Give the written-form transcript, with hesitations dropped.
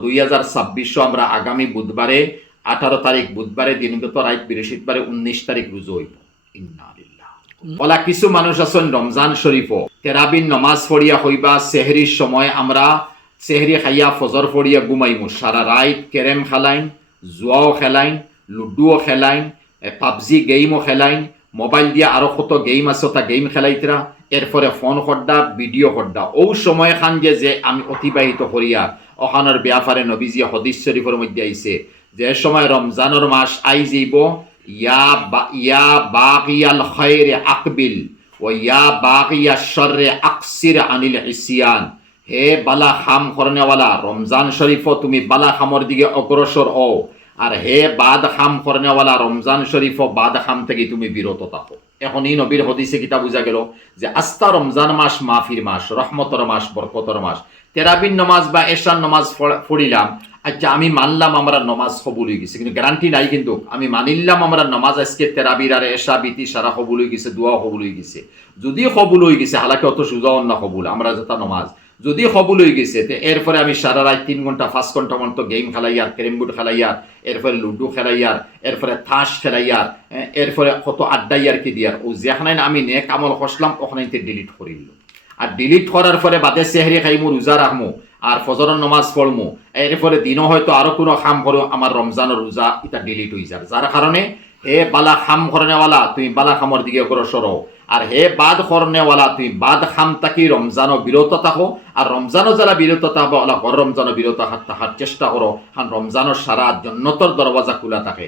2026 আমরা আগামী বুধবারে 18 তারিখ বুধবারে দিনগত রাত বৃহস্পতিবারে 19 তারিখ রোজা হইব। ইন্নালিল্লাহ। ওলা কিছু মানুষ আছেন রমজান শরীফও তেরাবিন নমাজ পড়িয়া হইবা সেহরির সময় আমরা সেহরি খাইয়া ফজর পড়িয়া ঘুমাইমু, সারা রাত ক্যারেম খেলাইন, জুয়াও খেলাইন, লুডুও খেলাইন, পাবজি গেমও খেলাইন, মোবাইল দিয়া আরো কত গেম আছে তা গেম খেলাইতরা, এরপরে ফোন খড্ডা ভিডিও খড্ডা ও সময় খান যে আমি অতিবাহিত করিয়া ওখানের ব্যাপারে নবীজি হদিস শরীফের মধ্যে আইছে যে সময় রমজানের মাস আই যাইব ইয়া বাগিয়াল খায়রে আকবিল ও ইয়া বাগিয়া শররে আকসির আনিল ইসিয়ান। হে বালা খাম করনেওয়ালা, রমজান শরীফও তুমি বালা খামর দিকে অগ্রসর হও, আর হে বাদ খাম করনেওয়ালা, রমজান শরীফও বাদ খাম থেকে তুমি বিরত থাকো। এখন এই নবীর হদিসে কিতা বুঝা গেল যে আস্তা রমজান মাস মাফির মাস, রহমতর মাস, বরকতর মাস। তেরাবিন নমাজ বা এশার নমাজ পড়িলাম, আচ্ছা আমি মানলাম আমরা নমাজ কবুল হয়ে গেছে, কিন্তু গ্যারান্টি নাই, কিন্তু আমি মানিলাম আমরা নমাজ আজকে তেরাবির আর এশা বিতি সারা কবুল হয়ে গেছে, দোয়া কবুল হয়ে গেছে। যদি কবুল হয়ে গেছে, হালাকে অত সুজা না কবুল, আমরা যেটা নমাজ যদি কবুল হয়ে গেছে, এরপরে আমি সারা রাত 3 ঘন্টা 5 ঘন্টা মতো গেম খেলাইয়ার, ক্যারেম বোর্ড খেলাইয়ার, এরপরে লুডো খেলাইয়ার, এরপরে তাস খেলাইয়ার, এরপরে কত আড্ডাইয়ার কি দিয়ার, ও যেখানে আমি নেক আমল করলাম ওখানে ডিলিট করিল। আর ডিলিট করার পরে বাদে সেহরি খাইমু, রোজা রাখমু, আর ফজরের নমাজ পড়মু, এরপরে দিনও হয়তো আরো কোনো খাম করো, আমার রমজানের রোজা এটা ডিলিট হয়ে যায়। যার কারণে হে বালা খাম করনেওয়ালা তুমি বালা খামর দিকে অগ্রসর হও, আর হে বাদ করনেওয়ালা তুমি বাদ খাম তাকি রমজানও বিরত থাকো, আর রমজানও যারা বিরত থাকবো ওলা ঘর রমজানও বিরত থাকার চেষ্টা করো, কারণ রমজানের সারা জন্নতর দরওয়াজা খোলা থাকে।